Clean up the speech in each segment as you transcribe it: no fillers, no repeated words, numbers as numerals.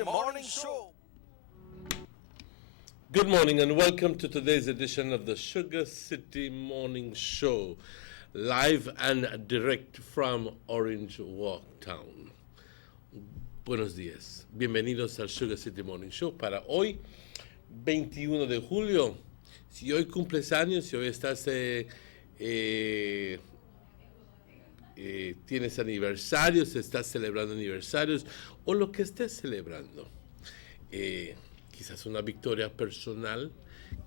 City Morning Show. Good morning and welcome to today's edition of the Sugar City Morning Show, live and direct from Orange Walk Town. Buenos días, bienvenidos al Sugar City Morning Show para hoy, 21 de julio. Si hoy cumples años, si hoy estás, tienes aniversarios, estás celebrando aniversarios o lo que estés celebrando. Quizás una victoria personal,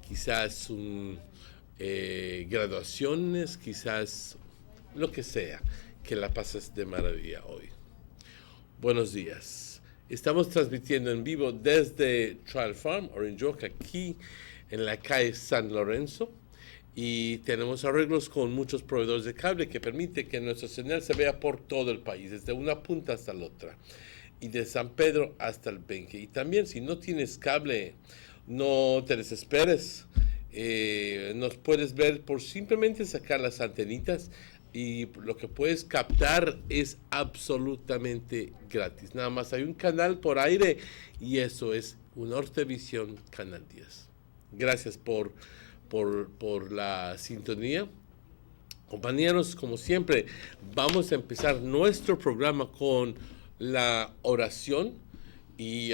quizás graduaciones, quizás lo que sea, que la pases de maravilla hoy. Buenos días. Estamos transmitiendo en vivo desde Trial Farm, Orange Walk, aquí en la calle San Lorenzo. Y tenemos arreglos con muchos proveedores de cable que permite que nuestra señal se vea por todo el país, desde una punta hasta la otra. Y de San Pedro hasta el Benque. Y también si no tienes cable, no te desesperes. Nos puedes ver por simplemente sacar las antenitas y lo que puedes captar es absolutamente gratis. Nada más hay un canal por aire y eso es Nortevisión Canal 10. Gracias por la sintonía. Compañeros, como siempre, vamos a empezar nuestro programa con la oración. Y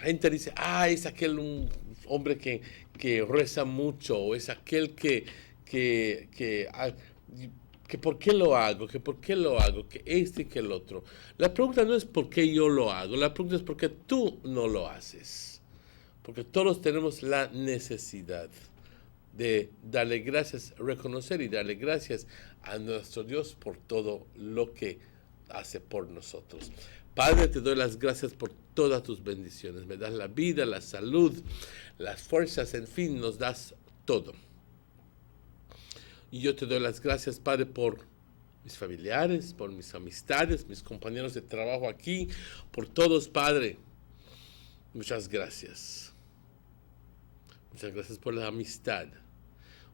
gente dice, es aquel un hombre que reza mucho, o es aquel que por qué lo hago, que este y que el otro. La pregunta no es por qué yo lo hago, la pregunta es por qué tú no lo haces. Porque todos tenemos la necesidad de darle gracias, reconocer y darle gracias a nuestro Dios por todo lo que hace por nosotros. Padre, te doy las gracias por todas tus bendiciones. Me das la vida, la salud, las fuerzas, en fin, nos das todo. Y yo te doy las gracias, Padre, por mis familiares, por mis amistades, mis compañeros de trabajo aquí, por todos, Padre. Muchas gracias. Muchas gracias por la amistad.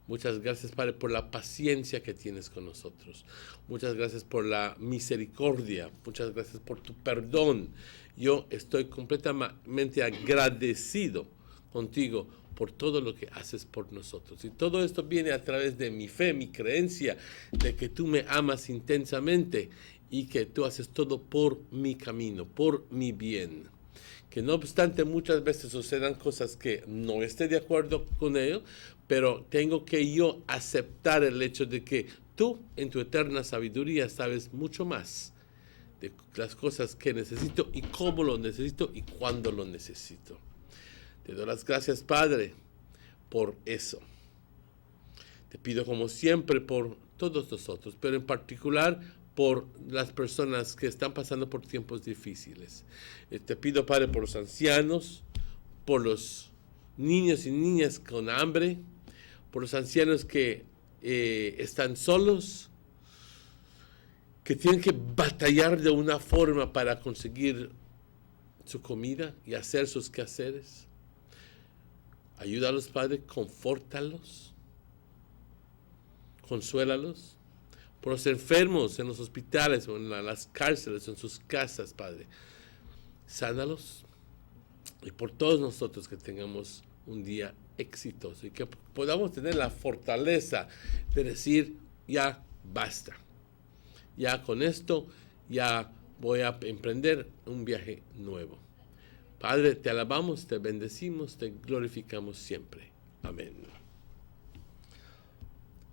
Muchas gracias, Padre, por la paciencia que tienes con nosotros. Muchas gracias por la misericordia. Muchas gracias por tu perdón. Yo estoy completamente agradecido contigo por todo lo que haces por nosotros. Y todo esto viene a través de mi fe, mi creencia de que tú me amas intensamente y que tú haces todo por mi camino, por mi bien. Que no obstante muchas veces sucedan cosas que no esté de acuerdo con ello, pero tengo que yo aceptar el hecho de que tú en tu eterna sabiduría sabes mucho más de las cosas que necesito y cómo lo necesito y cuándo lo necesito. Te doy las gracias, Padre, por eso. Te pido como siempre por todos nosotros, pero en particular por las personas que están pasando por tiempos difíciles. Te pido, Padre, por los ancianos, por los niños y niñas con hambre, por los ancianos que están solos, que tienen que batallar de una forma para conseguir su comida y hacer sus quehaceres. Ayúdalos, Padre, confórtalos, consuélalos. Por los enfermos en los hospitales o en las cárceles o en sus casas, Padre, sánalos. Y por todos nosotros que tengamos un día exitoso y que podamos tener la fortaleza de decir, ya basta. Ya con esto, ya voy a emprender un viaje nuevo. Padre, te alabamos, te bendecimos, te glorificamos siempre. Amén.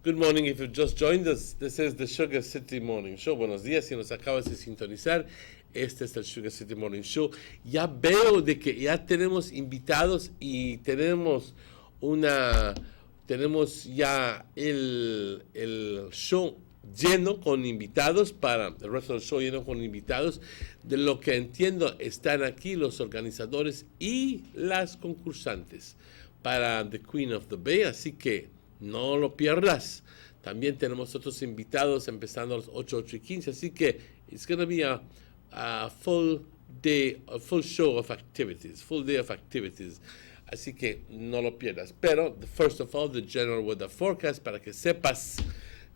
Good morning, if you've just joined us, this is the Sugar City Morning Show. Buenos días, si nos acabas de sintonizar, este es el Sugar City Morning Show. Ya veo de que ya tenemos invitados y tenemos ya el show lleno con invitados, para el resto del show lleno con invitados. De lo que entiendo, están aquí los organizadores y las concursantes para The Queen of the Bay, así que no lo pierdas. También tenemos otros invitados empezando a las 8:15, así que it's going to be a full day, a full show of activities, full day of activities. Así que no lo pierdas. Pero, first of all, the general weather forecast, para que sepas.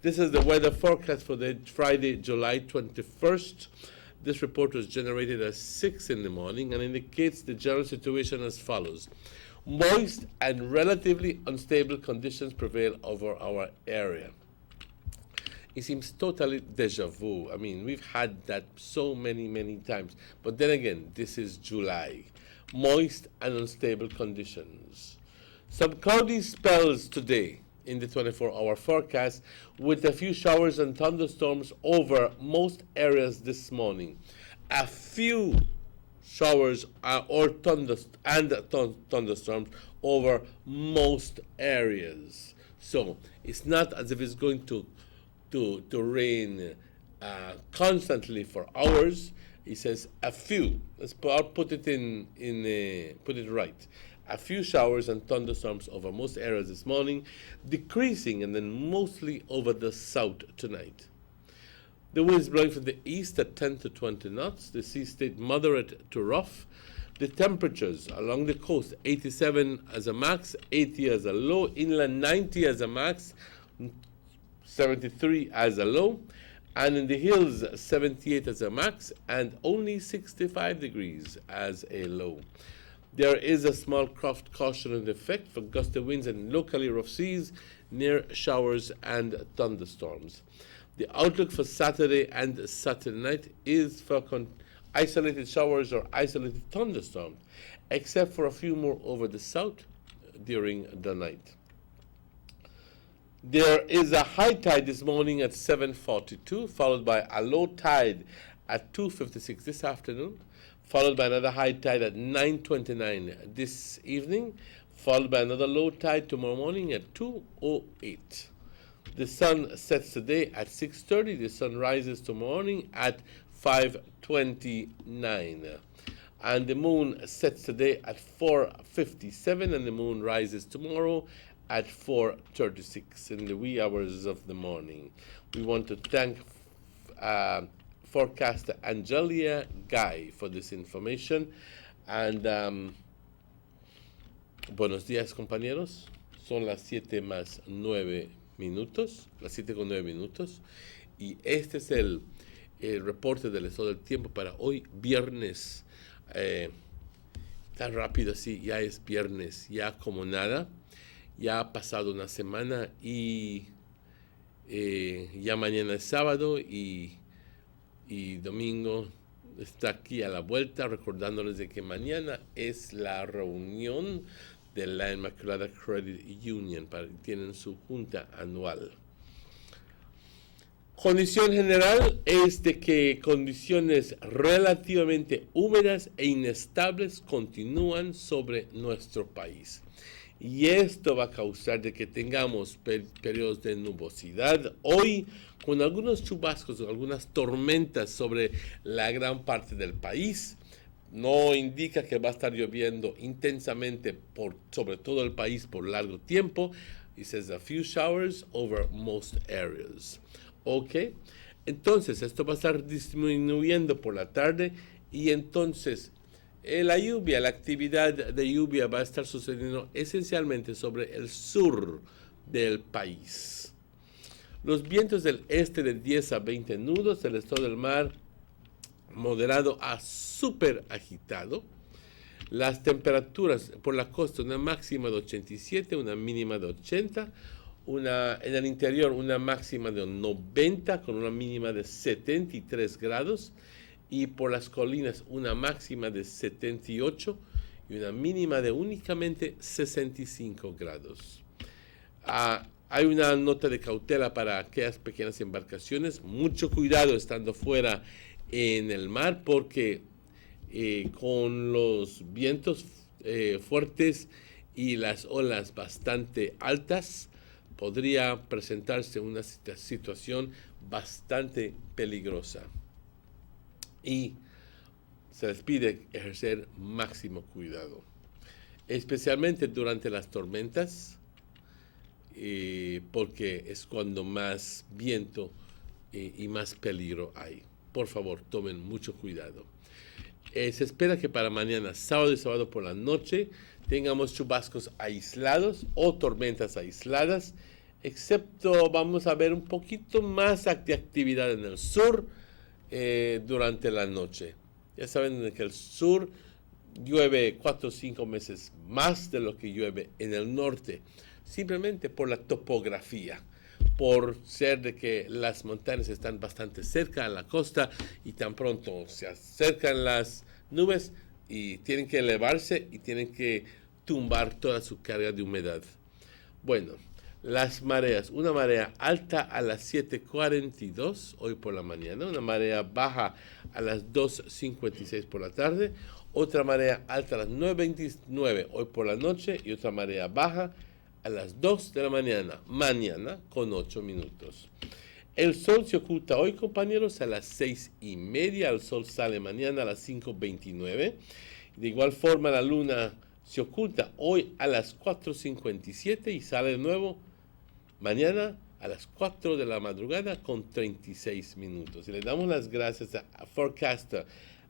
This is the weather forecast for the Friday, July 21st. This report was generated at 6 in the morning and indicates the general situation as follows. Moist and relatively unstable conditions prevail over our area. It seems totally deja vu. I mean, we've had that so many times. But then again, this is July. Moist and unstable conditions. Some cloudy spells today in the 24-hour forecast with a few showers and thunderstorms over most areas this morning. A few showers or thunderstorms over most areas. So it's not as if it's going to rain constantly for hours. He says a few. I'll put it put it right. A few showers and thunderstorms over most areas this morning, decreasing and then mostly over the south tonight. The winds blowing from the east at 10 to 20 knots. The sea stayed moderate to rough. The temperatures along the coast, 87 as a max, 80 as a low. Inland, 90 as a max, 73 as a low. And in the hills, 78 as a max, and only 65 degrees as a low. There is a small craft caution in effect for gusty winds and locally rough seas near showers and thunderstorms. The outlook for Saturday and Saturday night is for isolated showers or isolated thunderstorms, except for a few more over the south during the night. There is a high tide this morning at 7:42, followed by a low tide at 2:56 this afternoon, followed by another high tide at 9:29 this evening, followed by another low tide tomorrow morning at 2:08. The sun sets today at 6:30. The sun rises tomorrow morning at 5:29. And the moon sets today at 4:57, and the moon rises tomorrow at 4:36 in the wee hours of the morning. We want to thank forecaster Angelia Guy for this information. And buenos días, compañeros. Son las 7:09, las 7:09. Y este es el reporte del estado del tiempo para hoy, viernes. Tan rápido así, ya es viernes, ya como nada. Ya ha pasado una semana y ya mañana es sábado y domingo está aquí a la vuelta, recordándoles de que mañana es la reunión de la Inmaculada Credit Union, tienen su junta anual. Condición general es de que condiciones relativamente húmedas e inestables continúan sobre nuestro país. Y esto va a causar de que tengamos periodos de nubosidad hoy, con algunos chubascos, algunas tormentas sobre la gran parte del país. No indica que va a estar lloviendo intensamente sobre todo el país por largo tiempo. It says a few showers over most areas. Ok, entonces esto va a estar disminuyendo por la tarde y entonces la lluvia, la actividad de lluvia va a estar sucediendo esencialmente sobre el sur del país. Los vientos del este de 10 a 20 nudos, el estado del mar moderado a súper agitado. Las temperaturas por la costa, una máxima de 87, una mínima de 80. En el interior, una máxima de 90 con una mínima de 73 grados. Y por las colinas, una máxima de 78 y una mínima de únicamente 65 grados. Hay una nota de cautela para aquellas pequeñas embarcaciones. Mucho cuidado estando fuera en el mar porque con los vientos fuertes y las olas bastante altas podría presentarse una situación bastante peligrosa. Y se les pide ejercer máximo cuidado, especialmente durante las tormentas, porque es cuando más viento y más peligro hay. Por favor, tomen mucho cuidado. Se espera que para mañana, sábado y sábado por la noche, tengamos chubascos aislados o tormentas aisladas, excepto vamos a ver un poquito más de actividad en el sur, durante la noche. Ya saben que el sur llueve 4 o 5 meses más de lo que llueve en el norte, simplemente por la topografía, por ser de que las montañas están bastante cerca a la costa y tan pronto se acercan las nubes y tienen que elevarse y tienen que tumbar toda su carga de humedad. Bueno, las mareas, una marea alta a las 7:42 hoy por la mañana, una marea baja a las 2:56 por la tarde, otra marea alta a las 9:29 hoy por la noche y otra marea baja a las 2 de la mañana con 8 minutos. El sol se oculta hoy, compañeros, a las 6:30, el sol sale mañana a las 5:29. De igual forma la luna se oculta hoy a las 4:57 y sale de nuevo mañana a las 4 de la madrugada con 36 minutos. Y le damos las gracias a forecaster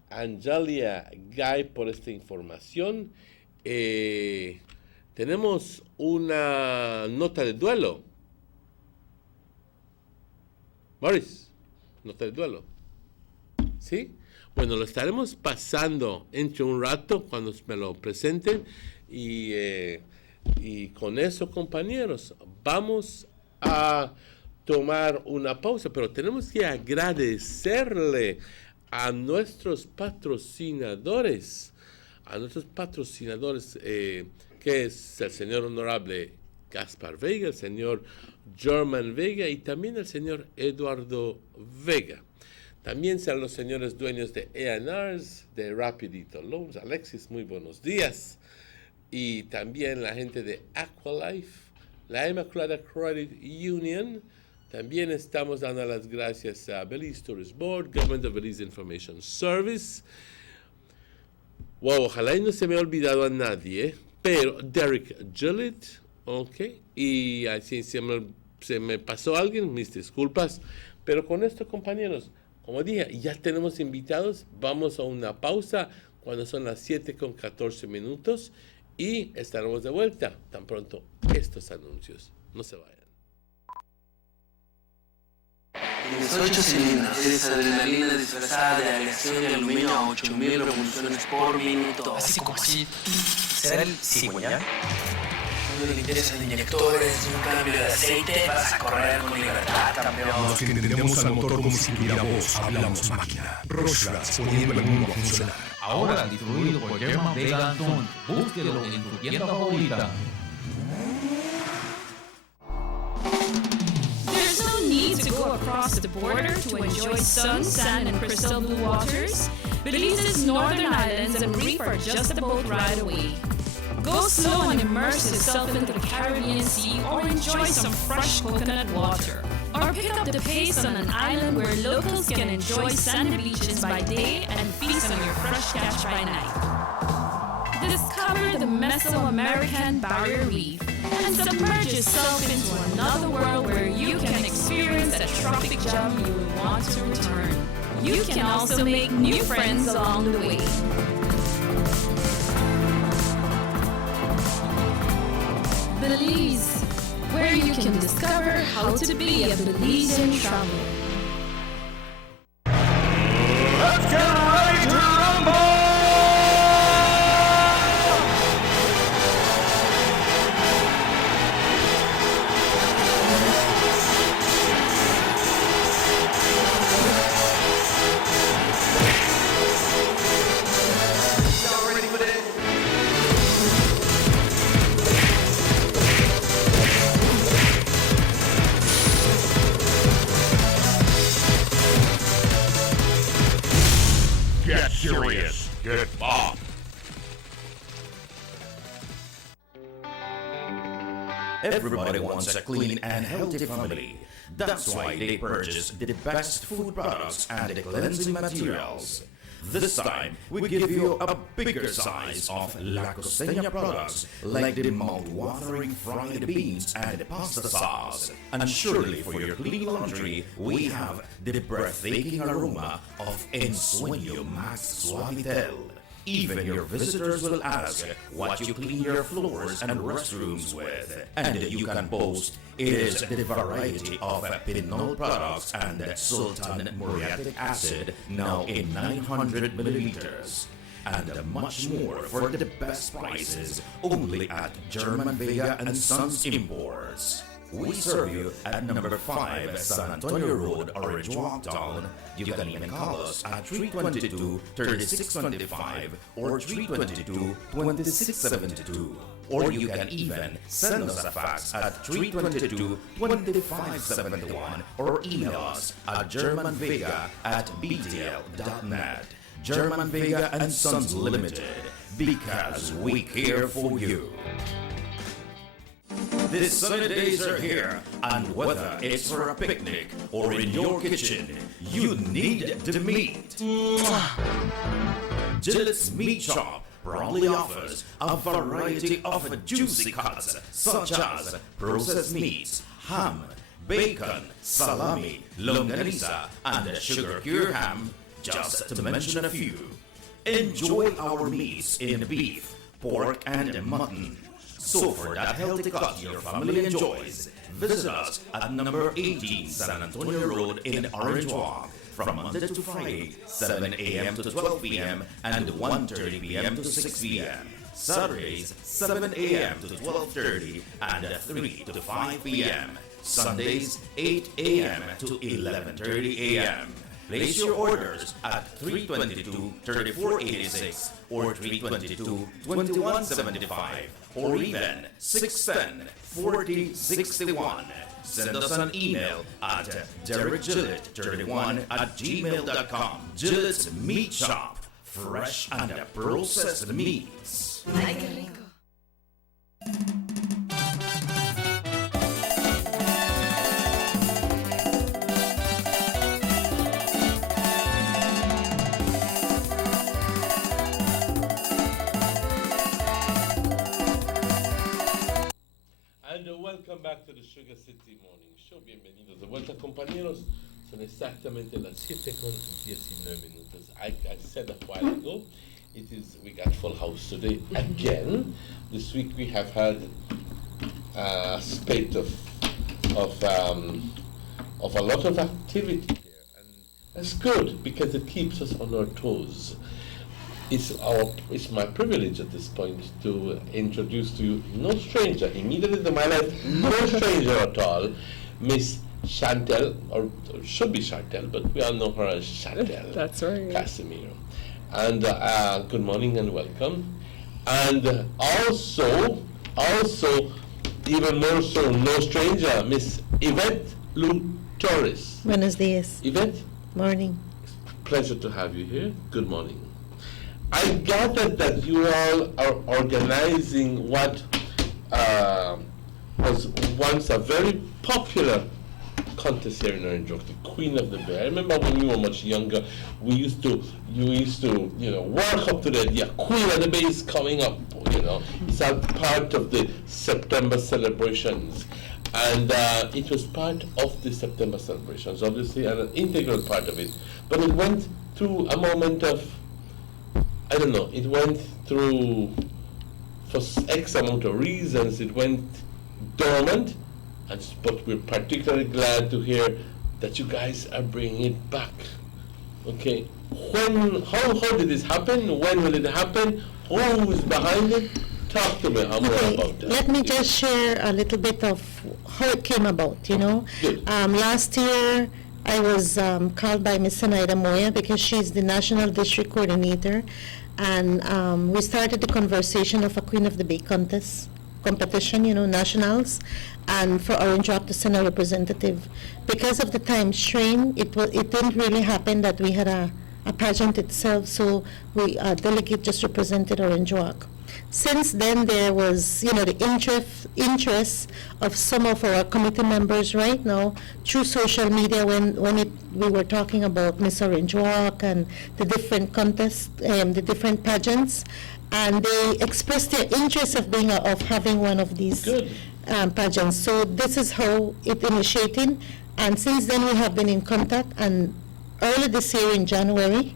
Angelia Guy por esta información. Tenemos una nota de duelo. Morris, nota de duelo. ¿Sí? Bueno, lo estaremos pasando entre un rato cuando me lo presenten. Y con eso, compañeros, vamos a tomar una pausa, pero tenemos que agradecerle a nuestros patrocinadores, que es el señor honorable Gaspar Vega, el señor German Vega y también el señor Eduardo Vega. También sean los señores dueños de A&Rs, de Rapidito Loans. Alexis, muy buenos días. Y también la gente de Aqualife, la Immaculada Credit Union. También estamos dando las gracias a Belize Tourist Board, Government of Belize Information Service. Wow, ojalá y no se me ha olvidado a nadie, pero Derek Gillett, ok, y así se me pasó alguien, mis disculpas, pero con esto, compañeros, como dije, ya tenemos invitados, vamos a una pausa cuando son las 7:14 minutos y estaremos de vuelta tan pronto estos anuncios. No se vayan. 18 cilindros, es adrenalina disfrazada de aleación de aluminio a 8000 revoluciones por minuto. Así como así. ¿Será el cigüeñal? Una limpieza de inyectores y un cambio de aceite, vas a correr con libertad, campeón. Los que entendemos al motor como si tuviera voz, hablamos máquina. Rosras, poniendo el mundo a funcionar. Ahora distribuido por German Vega Antón. Búsquelo en tu tienda favorita. There's no need to go across the border to enjoy sun, sand, and crystal blue waters. Belize's northern islands and reef are just a boat ride away. Go slow and immerse yourself into the Caribbean Sea or enjoy some fresh coconut water. Or pick up the pace on an island where locals can enjoy sandy beaches by day and feast on your fresh catch by night. Discover the Mesoamerican Barrier Reef and submerge yourself into another world where you can experience a tropic gem you will want to return. You can also make new friends along the way. Belize, where you can discover how to be a Belizean traveler. Let's get ready to rumble! Y'all ready for that? Get serious. Get bopped. Everybody wants a clean and healthy family. That's why they purchase the best food products and the cleansing materials. This time, we give you a bigger size of La Costeña products, like the mouth-watering fried beans and the pasta sauce. And surely for your clean laundry, we have the breathtaking aroma of Ensueño Max Suavitel. Even your visitors will ask what you clean your floors and restrooms with. And you can boast it is the variety of Pinol products and Sultan muriatic acid, now in 900 milliliters. And much more for the best prices only at German Vega and Sons Imports. We serve you at number 5 San Antonio Road, Orange Walktown. You can even call us at 322-3625 or 322-2672. Or you can even send us a fax at 322-2571 or email us at germanvega@btl.net. German Vega and Sons Limited, because we care for you. The sunny days are here, and whether it's for a picnic or in your kitchen, you need the meat. Gillette's Meat Shop proudly offers a variety of juicy cuts such as processed meats, ham, bacon, salami, longanisa, and sugar-cured ham, just to mention a few. Enjoy our meats in beef, pork, and mutton. So for that healthy cut your family enjoys, visit us at number 18 San Antonio Road in Orange Walk from Monday to Friday, 7 a.m. to 12 p.m. and 1:30 p.m. to 6 p.m. Saturdays, 7 a.m. to 12:30 and 3 to 5 p.m. Sundays, 8 a.m. to 11:30 a.m. Place your orders at 322-3486 or 322-2175 or even 610-4061. Send us an email at DerekGillett31@gmail.com. Gillette's Meat Shop, fresh and processed meats. Ay, qué rico. Welcome back to the Sugar City Morning Show. Bienvenidos de vuelta, compañeros. Son exactamente las 7:19. I said a while ago, we got full house today again. This week we have had a spate of a lot of activity here, and that's good because it keeps us on our toes. It's my privilege at this point to introduce to you no stranger, immediately to my left, no stranger at all, Miss Chantel, or should be Chantel, but we all know her as Chantel. That's right. Casimiro. And good morning and welcome. And also, even more so, no stranger, Miss Yvette Lu Torres. Buenos días. Yvette? Morning. Pleasure to have you here. Good morning. I gathered that you all are organizing what was once a very popular contest here in Orange Walk, the Queen of the Bay. I remember when we were much younger, you used to, work up to the idea, Queen of the Bay is coming up, It's a part of the September celebrations. And it was part of the September celebrations, obviously, and an integral part of it. But it went through a moment of, it went through, for X amount of reasons, it went dormant, but we're particularly glad to hear that you guys are bringing it back. Okay, how did this happen? When will it happen? Who is behind it? Talk to me more about that. Let me just share a little bit of how it came about, Last year, I was called by Ms. Sanaida Moya because she's the National District Coordinator, and we started the conversation of a Queen of the Bay competition, nationals, and for Orange Walk to send a representative. Because of the time strain, it didn't really happen that we had a pageant itself, so we delegate just represented Orange Walk. Since then, there was, the interest of some of our committee members right now through social media when we were talking about Miss Orange Walk and the different contests, the different pageants, and they expressed their interest of having one of these pageants. So this is how it initiated, and since then we have been in contact. And early this year in January,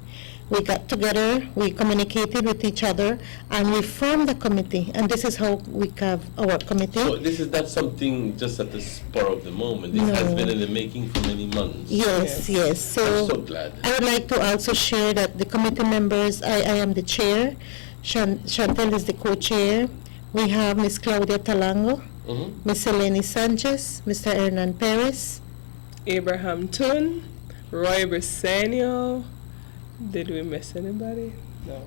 we got together, we communicated with each other, and we formed a committee. And this is how we have our committee. So this is not something just at the spur of the moment. This has been in the making for many months. Yes, yes. I'm so glad. I would like to also share that the committee members, I am the chair, Chantel is the co-chair. We have Ms. Claudia Talango, Ms. Eleni Sanchez, Mr. Hernan Perez, Abraham Tun, Roy Briseño. Did we miss anybody? No.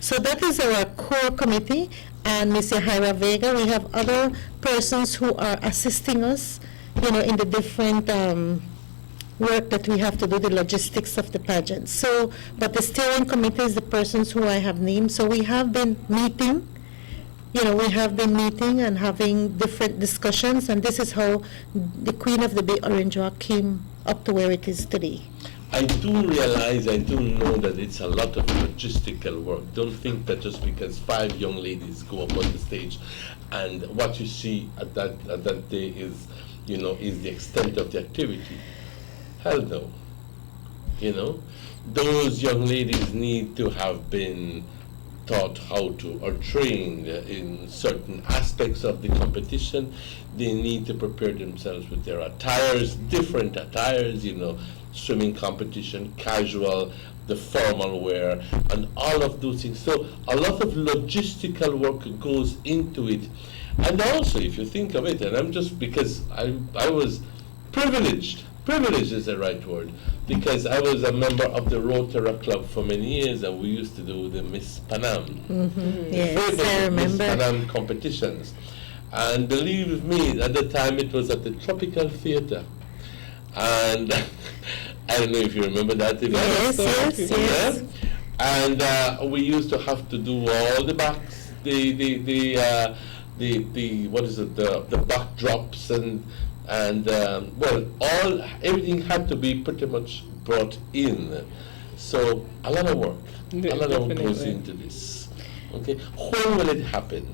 So that is our core committee, and Ms. Yahaira Vega. We have other persons who are assisting us, in the different work that we have to do, the logistics of the pageant. So, but the steering committee is the persons who I have named. So we have been meeting, and having different discussions, and this is how the Queen of the Bay Orange Walk came up to where it is today. I do know that it's a lot of logistical work. Don't think that just because 5 young ladies go up on the stage and what you see at that day is the extent of the activity. Hell no. Those young ladies need to have been taught how to, or trained in certain aspects of the competition. They need to prepare themselves with their attires, different attires, swimming competition, casual, the formal wear, and all of those things. So a lot of logistical work goes into it. And also, if you think of it, and I'm just, because I was privileged is the right word, because I was a member of the Rotary Club for many years, and we used to do the Miss Panam. Yes, I remember. Miss Panam competitions. And believe me, at the time it was at the Tropical Theatre. And I don't know if you remember that. Yes. And we used to have to do all the backs, the backdrops and everything had to be pretty much brought in. So a lot of work, goes into this. Okay, when will it happen?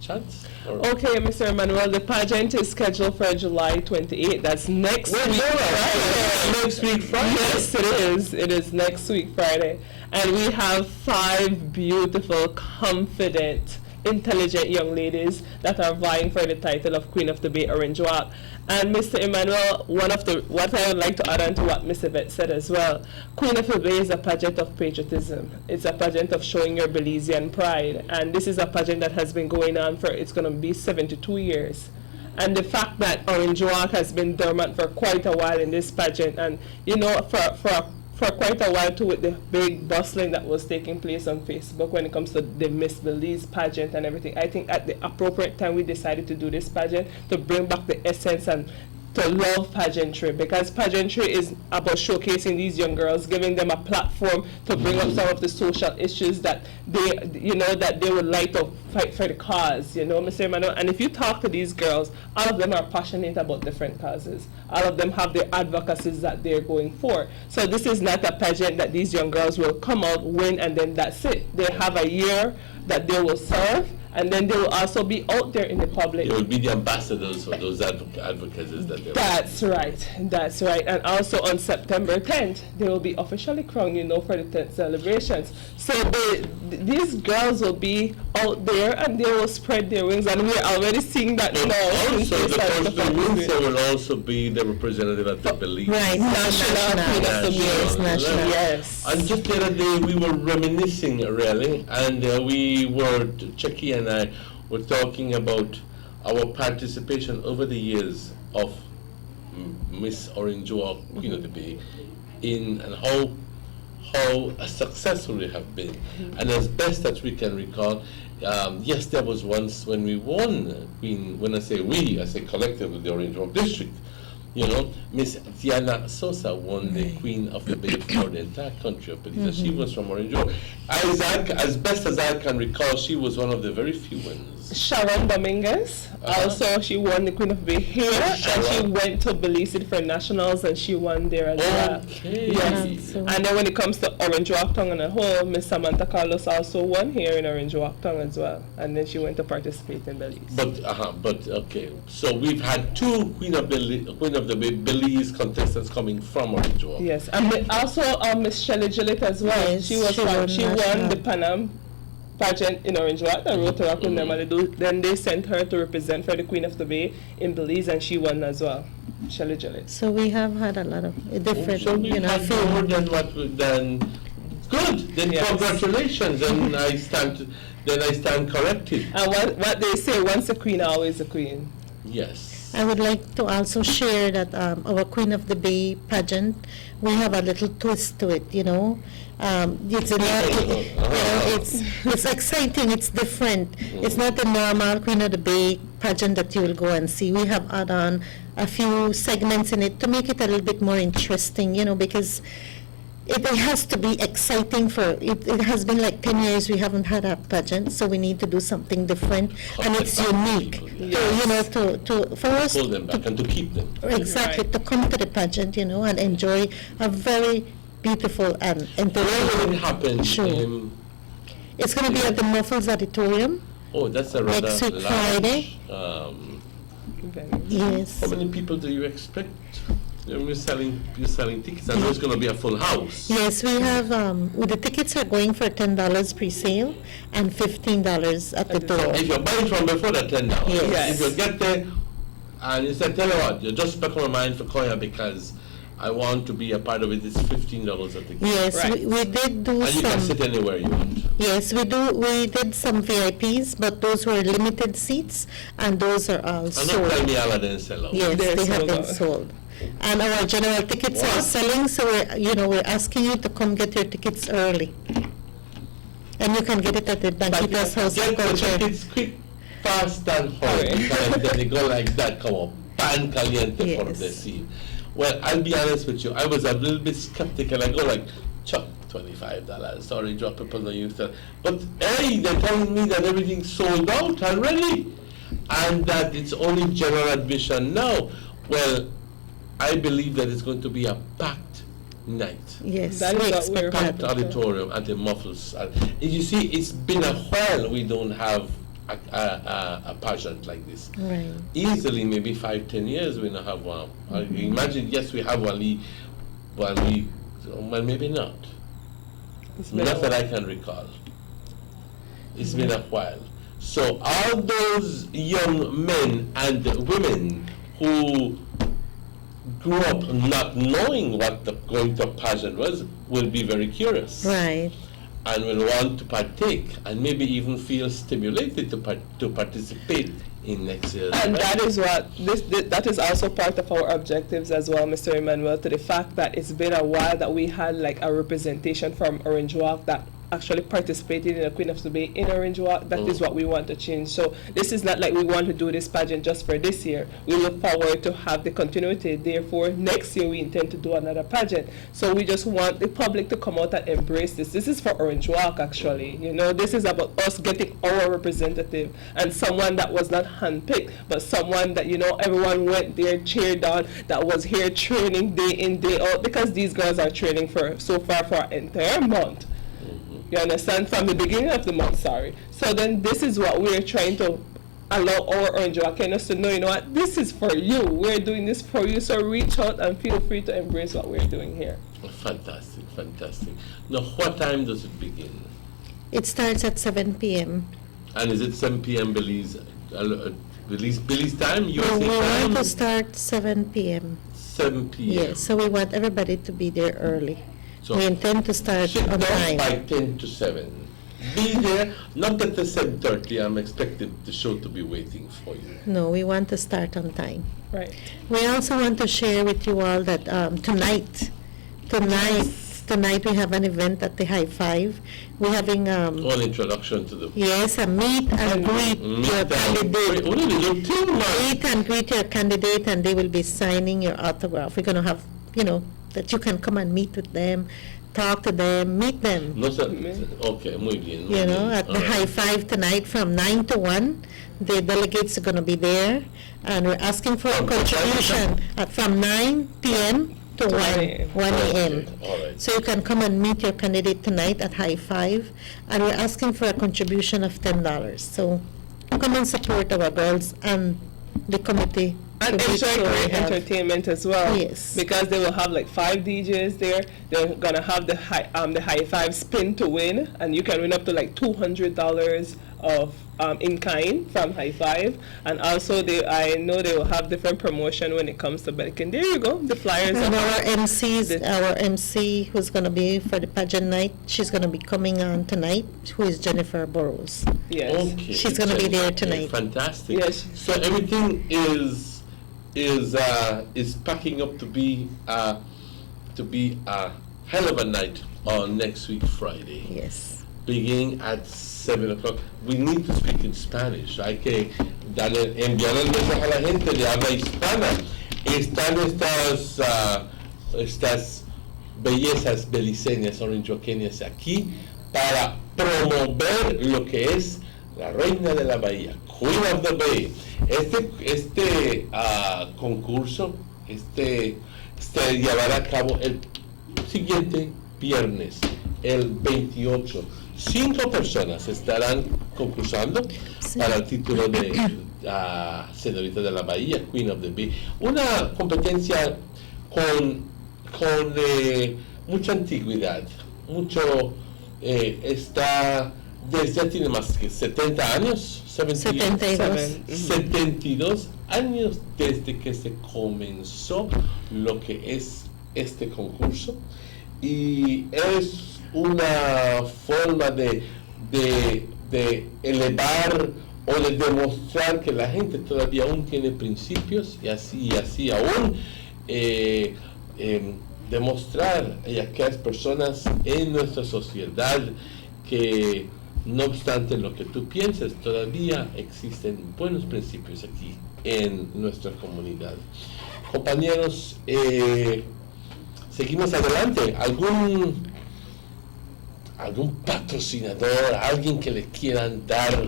Chance? Okay, Mr. Emmanuel, the pageant is scheduled for July 28th. That's next week Friday. Next week Friday? Yes, it is. It is next week Friday. And we have 5 beautiful, confident, intelligent young ladies that are vying for the title of Queen of the Bay Orange Walk. And Mr. Emmanuel, what I would like to add on to what Ms. Yvette said as well, Queen of the Bay is a pageant of patriotism. It's a pageant of showing your Belizean pride. And this is a pageant that has been going on it's going to be 72 years. And the fact that Orange Walk has been dormant for quite a while in this pageant, and for quite a while too, with the big bustling that was taking place on Facebook when it comes to the Miss Belize pageant and everything. I think at the appropriate time we decided to do this pageant to bring back the essence and to love pageantry, because pageantry is about showcasing these young girls, giving them a platform to bring up some of the social issues that they would like to fight for the cause, Mr. Emmanuel. And if you talk to these girls, all of them are passionate about different causes. All of them have their advocacies that they're going for. So this is not a pageant that these young girls will come out, win, and then that's it. They have a year that they will serve, and then they will also be out there in the public. They will be the ambassadors for those advocacies that they That's right. And also on September 10th, they will be officially crowned, for the 10th celebrations. So these girls will be out there and they will spread their wings, and we're already seeing that now. Also, the person who wins there will also be the representative of the Belize. Right, national. Yes. And just the other day, we were reminiscing, really, and Chucky and I were talking about our participation over the years of Miss Orange Walk, Queen of the Bay, and how successful we have been. And as best as we can recall, yes, there was once when we won Queen. When I say we, I say collectively the Orange Walk District. Miss Diana Sosa won the Queen of the Bay for the entire country of Belize. She was from Orange Walk. As best as I can recall, she was one of the very few ones Sharon Dominguez. Also, she won the Queen of the Bay here, and she Sharon. went to Belize for nationals, and she won there as well. Okay. Yes. Yeah, so- And then when it comes to Orange Walk Tongue on a whole, Miss Samantha Carlos also won here in Orange Walk Tongue as well, and then she went to participate in Belize. But okay. So we've had two Queen of the Bay Belize contestants coming from Orange Walk. Yes, and also Miss Shelley Gillett as well. Yes, she won national. the Panam pageant in Orange Walk. I wrote her up with them, and then they sent her to represent for the Queen of the Bay in Belize, and she won as well. Shelley Gillett. So we have had a lot of different, So we had few. more than what we done. Good. Then Yes. congratulations. And I stand corrected. And what they say, once a queen, always a queen. Yes. I would like to also share that our Queen of the Bay pageant, we have a little twist to it, you know. It's it's exciting, it's different. It's not the normal Queen of the Bay pageant that you will go and see. We have add on a few segments in it to make it a little bit more interesting, you know, because it has to be exciting it has been like 10 years we haven't had a pageant, so we need to do something different, and it's unique. For us Pull them back and to keep them. exactly Right. to come to the pageant, you know, and enjoy a very beautiful and Where will it entertaining happen? show. It's going to be at the Muffles Auditorium. That's a rather Next week, large, Friday. Yes. How many people do you expect? You're selling tickets. I know it's going to be a full house. Yes, we have, the tickets are going for $10 pre-sale and $15 at the door. If you're buying from before the $10, Yes. if you get there and you say, tell you what, you just back on my mind for Koya because I want to be a part of it, it's $15 a ticket. Yes, Right. we did do And you can some. sit anywhere you want. Yes, we did some VIPs, but those were limited seats, and those are all And not sold. tell me all of them sell out. Yes, They're they have sold been out. sold. And our general tickets are What? selling, so we're asking you to come get your tickets early. And you can get it at the Banquitas House of Get the Culture. tickets quick, fast and hurry. And then they go like that, come on, pan caliente for Yes. the scene. Well, I'll be honest with you, I was a little bit skeptical. I go like, chuck, $25. Sorry, drop people no use that. But hey, they're telling me that everything's sold out already, and that it's only general admission now. Well, I believe that it's going to be a packed night. Yes, That is we what we're expect Packed that. auditorium at the Muffles. You see, it's been a while we don't have a pageant like this. Right. Easily, maybe 5-10 years we don't have one. Imagine, yes, we have one, well, maybe not. It's been a Not that while. I can recall. It's been a while. So all those young men and women who grew up not knowing what the going to a pageant was will be very curious Right. and will want to partake and maybe even feel stimulated to participate in next year's And event. that is what that is also part of our objectives as well, Mr. Emmanuel, to the fact that it's been a while that we had like a representation from Orange Walk that actually participated in the Queen of the Bay in Orange Walk. That is what we want to change. So this is not like we want to do this pageant just for this year. We look forward to have the continuity. Therefore, next year we intend to do another pageant. So we just want the public to come out and embrace this. This is for Orange Walk, actually. You know, this is about us getting our representative and someone that was not handpicked, but someone that, you know, everyone went there, cheered on, that was here training day in, day out, because these girls are training for so far for an entire month. You understand? From the beginning of the month, sorry. So then this is what we're trying to allow our Orange Walkers to know, you know what, this is for you. We're doing this for you. So reach out and feel free to embrace what we're doing here. Fantastic, fantastic. Now, what time does it begin? It starts at 7 p.m. And is it 7 p.m. Belize time, We USA want time? to start 7 p.m. 7 p.m. Yes, so we want everybody to be there early. So We intend to start sit on down by time. 10 to 7. Be there, not at the 7:30. I'm expecting the show to be waiting for you. No, we want to start on time. Right. We also want to share with you all that tonight we have an event at the High Five. We're having One introduction to the yes, a meet and greet your candidate. What did you do, man? Meet and greet your candidate, and they will be signing your autograph. We're going to have, that you can come and meet with them, talk to them, meet them. No sé, ok, muy bien. muy You know, bien. at the All right. High Five tonight from 9 to 1. The delegates are going to be there, and we're asking for a From what time to contribution from 9 p.m. to 1 a.m. 1 a.m. Okay, all right. So you can come and meet your candidate tonight at High Five, and we're asking for a contribution of $10. So come and support our girls and the committee. And the big enjoy show great we have. entertainment as well. Yes. Because they will have like 5 DJs there. They're gonna have the high five spin to win, and you can win up to like $200 of in kind from High Five. And also I know they will have different promotion when it comes to Belkin. There you go, the flyers. And are our out. our MC who's going to be for the pageant night, she's going to be coming on tonight, who is Jennifer Burrows. Yes. Okay, She's gonna be there okay, tonight. Fantastic. Yes. So everything is packing up to be a hell of a night on next week Friday. Yes. Beginning at 7 o'clock. We need to speak in Spanish. Hay que enviar el mensaje a la gente de habla hispana. Están estas bellezas beliceñas, orinjoqueñas aquí para promover lo que es la reina de la bahía, Queen of the Bay. Este concurso se llevará a cabo el siguiente viernes, el 28. 5 personas estarán concursando para el título de Señorita de la Bahía, Queen of the Bay. Una competencia con mucha antigüedad, está desde tiene más que 70 años, 72 años desde que se comenzó lo que es este concurso, y es una forma de elevar o de demostrar que la gente todavía aún tiene principios, y así aún demostrar a aquellas personas en nuestra sociedad que no obstante lo que tú pienses, todavía existen buenos principios aquí en nuestra comunidad. Compañeros, seguimos adelante. ¿Algún patrocinador, alguien que le quieran dar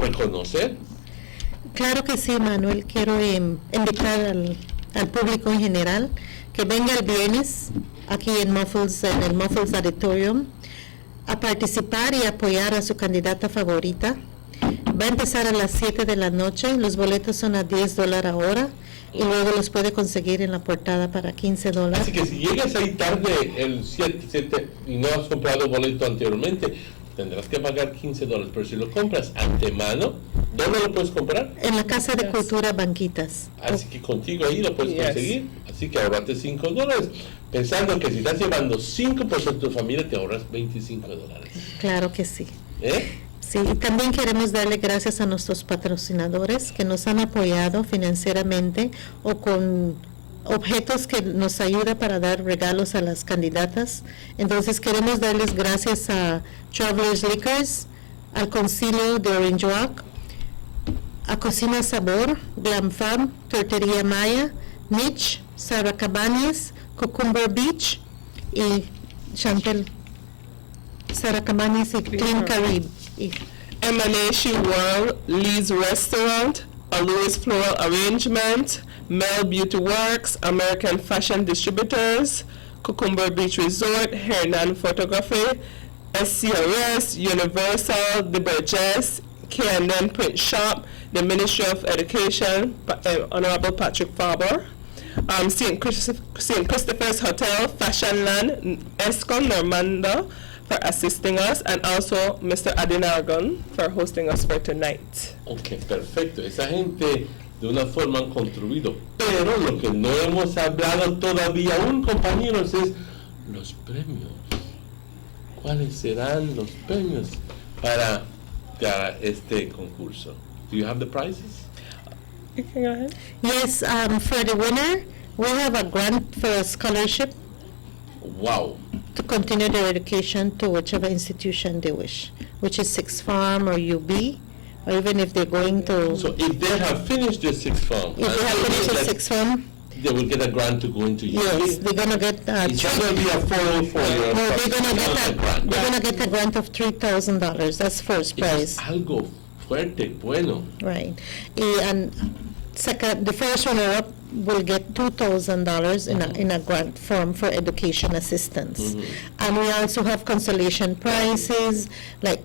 reconocer? Claro que sí, Manuel. Quiero invitar al público en general que venga el viernes aquí en el Muffles Auditorium a participar y apoyar a su candidata favorita. Va a empezar a las 7 de la noche. Los boletos son a $10 ahora, y luego los puede conseguir en la portada para $15. Así que si llegas ahí tarde el 7 y no has comprado boleto anteriormente, tendrás que pagar $15. Pero si lo compras antemano, ¿dónde lo puedes comprar? En la Casa de Cultura Banquitas. Así que contigo ahí lo puedes Yes. conseguir. Así que ahorrate $5, pensando que si estás llevando 5 por tu familia, te ahorras $25. Claro que sí. ¿Eh? Sí, y también queremos darle gracias a nuestros patrocinadores que nos han apoyado financieramente o con objetos que nos ayudan para dar regalos a las candidatas. Entonces queremos darles gracias a Travelers Liquors, al Concilio de Orange Walk, a Cocina Sabor, Glam Fab, Tortería Maya, Mitch, Sara Cabañas, Cucumber Beach y Chantel, Sara Cabañas y Clean Caribe. Emanashi World, Lee's Restaurant, Alois Floral Arrangement, Mel Beauty Works, American Fashion Distributors, Cucumber Beach Resort, Hernan Photography, SCRS, Universal, The Burgess, K&N Print Shop, the Ministry of Education, Honorable Patrick Faber, St. Christopher's Hotel, Fashionland, Escom Normando, for assisting us, and also Mr. Adin Aragon for hosting us for tonight. Ok, perfecto. Esa gente de una forma han contribuido. Pero lo que no hemos hablado todavía aún, compañeros, es los premios. ¿Cuáles serán los premios para este concurso? Do you have the prizes? You can go ahead. Yes, for the winner, we have a grant for a scholarship Wow. to continue their education to whichever institution they wish, which is Sixth Farm or UB, or even if they're going to, So if they have finished their sixth form, if they have finished the Sixth Farm, they will get a grant to go into UP. Yes, they're gonna get, It's not going to be a 404 year. no, they're gonna get a grant of $3,000, that's first prize. Algo fuerte, bueno. Right. And second, the first runner-up will get $2,000 in a grant form for education assistance. And we also have consolation prizes, like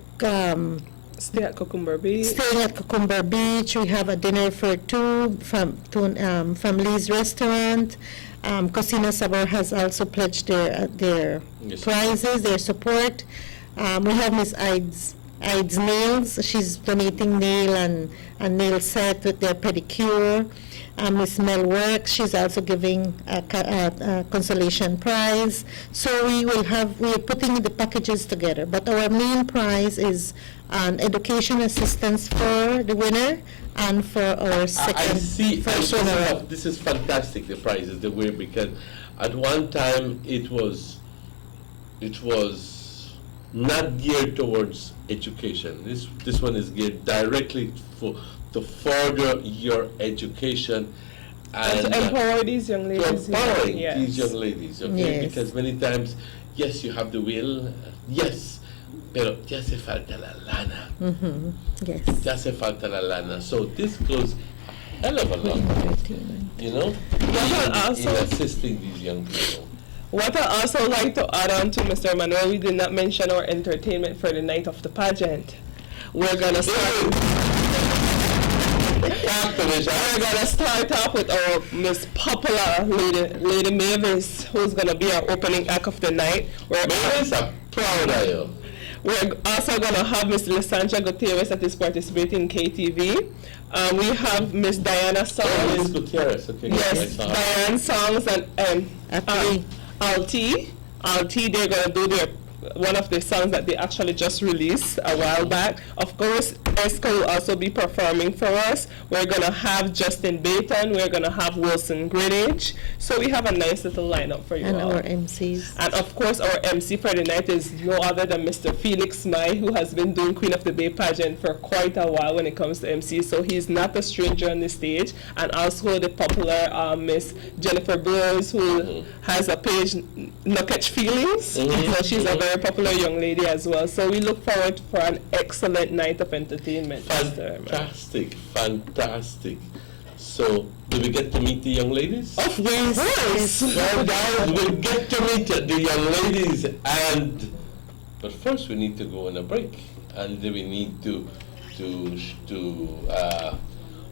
Stay at Cucumber Beach. staying at Cucumber Beach. We have a dinner for two from Lee's Restaurant. Cocina Sabor has also pledged their Yes. prizes, their support. We have Miss Ides Nails. She's donating nail and nail set with their pedicure. Miss Mel Works, she's also giving a consolation prize. So we're putting the packages together. But our main prize is education assistance for the winner and for our first runner-up. This is fantastic, the prizes that we're, because at one time it was not geared towards education. This one is geared directly to further your education and to empower these young ladies. empowering Yes. these young ladies, okay? Yes. Because many times, yes, you have the will, yes, pero te hace falta la lana. Yes. Te hace falta la lana. So this goes a hell of a long way, you know, in assisting these young people. What I also like to add on to Mr. Manuel, we did not mention our entertainment for the night of the pageant. We're gonna start. We're gonna start off with our Miss Popular Lady Mavis, who's gonna be our opening act of the night. Mavis, I'm proud of you. We're also gonna have Miss Lysandra Gutierrez that is participating in KTV. We have Miss Diana Songs. Oh, Miss Gutierrez, okay. Yes, Diane Songs and Alti, they're gonna do one of the songs that they actually just released a while back. Of course, Esco will also be performing for us. We're gonna have Justin Bayton, we're gonna have Wilson Greenwich. So we have a nice little lineup for you And all. our MCs. And of course, our MC for the night is no other than Mr. Felix Mai, who has been doing Queen of the Bay pageant for quite a while when it comes to MC. So he's not a stranger on the stage. And also the popular Miss Jennifer Burrows, who has a page, No Catch Feelings. So she's a very popular young lady as well. So we look forward for an excellent night of entertainment. Fantastic, fantastic. So, do we get to meet the young ladies? Of course! Well, guys, we'll get to meet the young ladies, but first we need to go on a break, and we need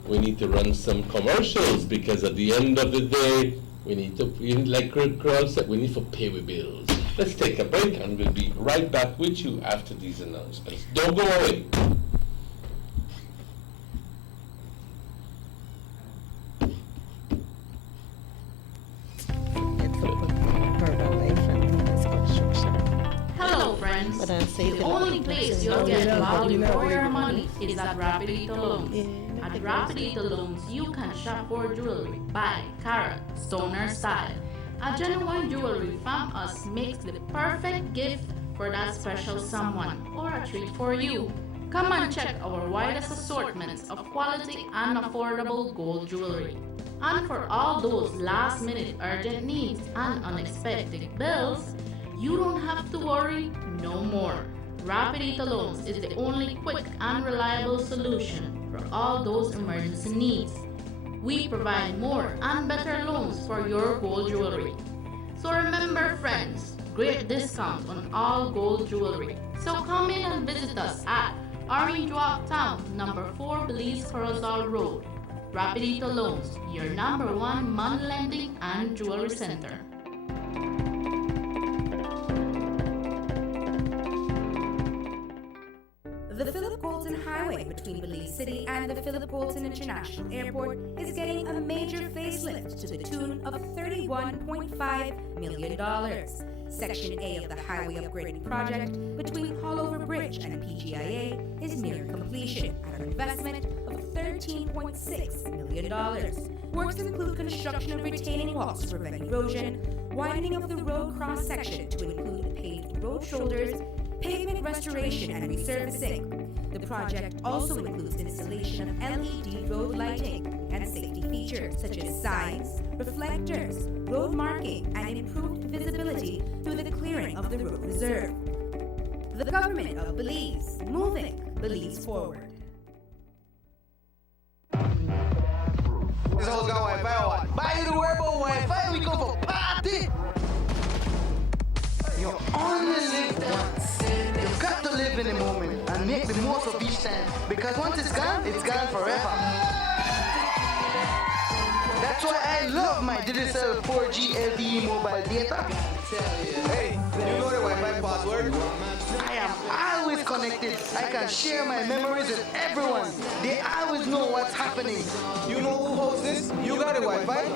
we need to run some commercials, because at the end of the day, we need to, like Carl said, we need to pay the bills. Let's take a break, and we'll be right back with you after these announcements. Don't go away. Hello, friends. The only place you'll get value for your money is at Rapidito Loans. At Rapidito Loans, you can shop for jewelry, buy, carat, stoner style. A genuine jewelry from us makes the perfect gift for that special someone or a treat for you. Come and check our widest assortments of quality and affordable gold jewelry. And for all those last-minute urgent needs and unexpected bills, you don't have to worry no more. Rapidito Loans is the only quick and reliable solution for all those emergency needs. We provide more and better loans for your gold jewelry. So remember, friends, great discounts on all gold jewelry. So come in and visit us at Orange Walk Town, number 4 Belize Corozal Road. Rapidito Loans, your #1 money lending and jewelry center. The Philip Colton Highway between Belize City and the Philip Colton International Airport is getting a major facelift to the tune of $31.5 million. Section A of the highway upgrading project between Hollover Bridge and PGIA is near completion at an investment of $13.6 million. Works include construction of retaining walls to prevent erosion, widening of the road cross-section to include paved road shoulders, pavement restoration and resurfacing. The project also includes installation of LED road lighting and safety features such as signs, reflectors, road marking, and improved visibility through the clearing of the road reserve. The government of Belize, moving Belize forward. This hoe's got Wi-Fi or what? Buy you the wearable Wi-Fi, we go for party! You only live once. You've got to live in the moment and make the most of each time, because once it's gone forever. That's why I love my Digicel 4G LTE mobile data. Hey, you know the Wi-Fi password? I am always connected. I can share my memories with everyone. They always know what's happening. You know who hosts this? You got a Wi-Fi?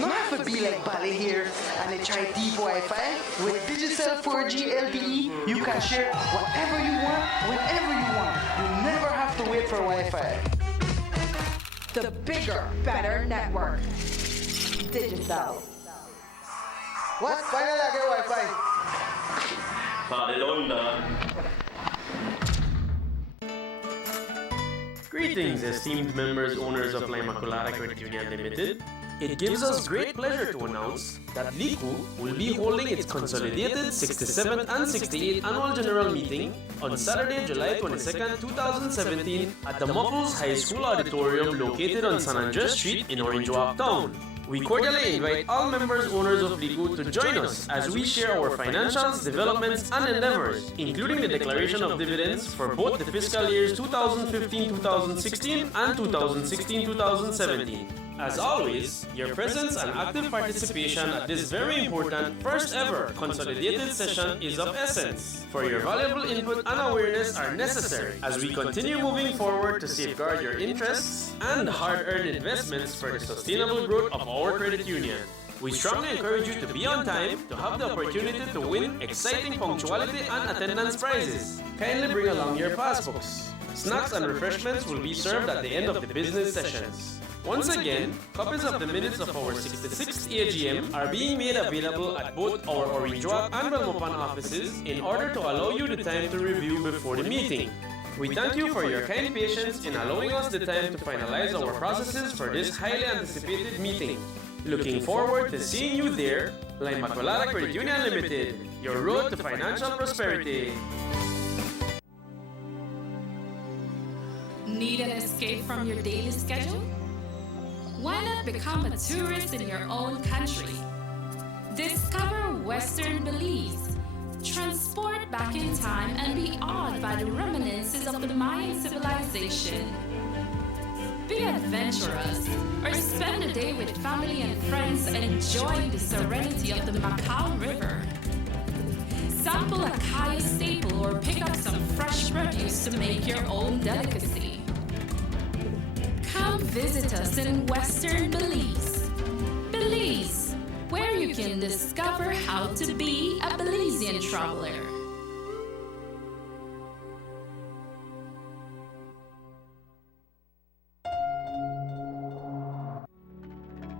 Not have to be like Bali here and they try deep Wi-Fi. With Digicel 4G LTE, you can share whatever you want, whenever you want. You never have to wait for Wi-Fi. The bigger, better network. Digicel. What? Finally I get Wi-Fi. Greetings, esteemed members, owners of La Immaculada Credit Union Limited. It gives us great pleasure to announce that LICU will be holding its consolidated 67th and 68th annual general meeting on Saturday, July 22nd, 2017 at the Muffles High School Auditorium located on San Andres Street in Orange Walk Town. We cordially invite all members, owners of LICU to join us as we share our financials, developments, and endeavors, including the declaration of dividends for both the fiscal years 2015-2016 and 2016-2017. As always, your presence and active participation at this very important first ever consolidated session is of essence, for your valuable input and awareness are necessary as we continue moving forward to safeguard your interests and hard-earned investments for the sustainable growth of our credit union. We strongly encourage you to be on time to have the opportunity to win exciting punctuality and attendance prizes. Kindly bring along your passbooks. Snacks and refreshments will be served at the end of the business sessions. Once again, copies of the minutes of our 66th AGM are being made available at both our Orange Walk and Belmopan offices in order to allow you the time to review before the meeting. We thank you for your kind patience in allowing us the time to finalize our processes for this highly anticipated meeting. Looking forward to seeing you there, La Immaculada Credit Union Limited, your road to financial prosperity. Need an escape from your daily schedule? Why not become a tourist in your own country? Discover Western Belize. Transport back in time and be awed by the reminiscences of the Mayan civilization. Be adventurous or spend a day with family and friends enjoying the serenity of the Macau River. Sample a Kaya staple or pick up some fresh produce to make your own delicacy. Come visit us in Western Belize. Belize, where you can discover how to be a Belizean traveler.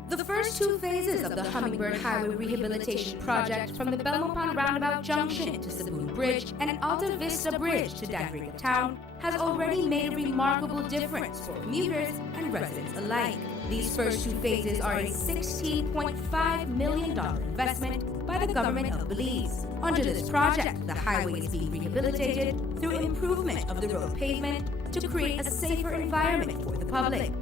The first two phases of the Hummingbird Highway Rehabilitation Project from the Belmopan Roundabout Junction to Sabun Bridge and Alta Vista Bridge to Dagrega Town has already made a remarkable difference for commuters and residents alike. These first two phases are a $16.5 million investment by the government of Belize. Under this project, the highway is being rehabilitated through improvement of the road pavement to create a safer environment for the public.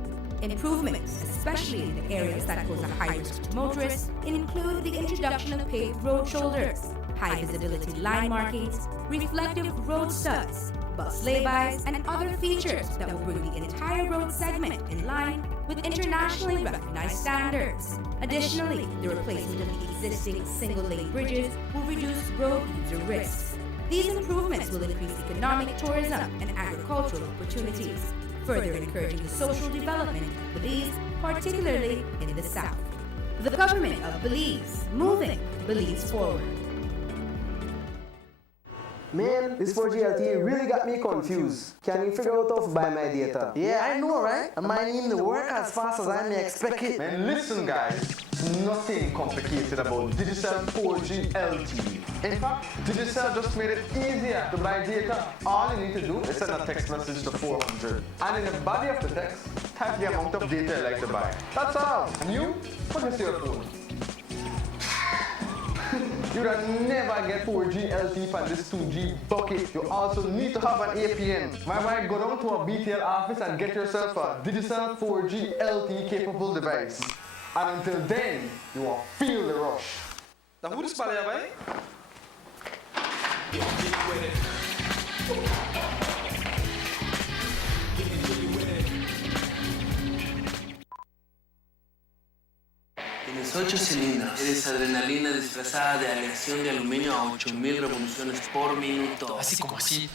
Improvements, especially in the areas that pose a high risk to motorists, include the introduction of paved road shoulders, high visibility line markings, reflective road studs, bus laybys, and other features that will bring the entire road segment in line with internationally recognized standards. Additionally, the replacement of the existing single-lane bridges will reduce road user risks. These improvements will increase economic, tourism, and agricultural opportunities, further encouraging the social development of Belize, particularly in the South. The government of Belize, moving Belize forward. Man, this 4G LTE really got me confused. Can you figure out how to buy my data? Yeah, I know, right? And mine need to work as fast as I may expect it. Man, listen guys, nothing complicated about Digicel 4G LTE. In fact, Digicel just made it easier to buy data. All you need to do is send a text message to 400. And in the body of the text, type the amount of data you like to buy. That's all. And you? Put this to your phone. You'd never get 4G LTE from this 2G bucket. You also need to have an APN. My go down to a BTL office and get yourself a digital 4G LTE capable device. And until then, you will feel the rush. Now who is Spalaya by? Tienes 8 cilindros. Eres adrenalina disfrazada de aleación de aluminio a 8000 revoluciones por minuto. Así como así.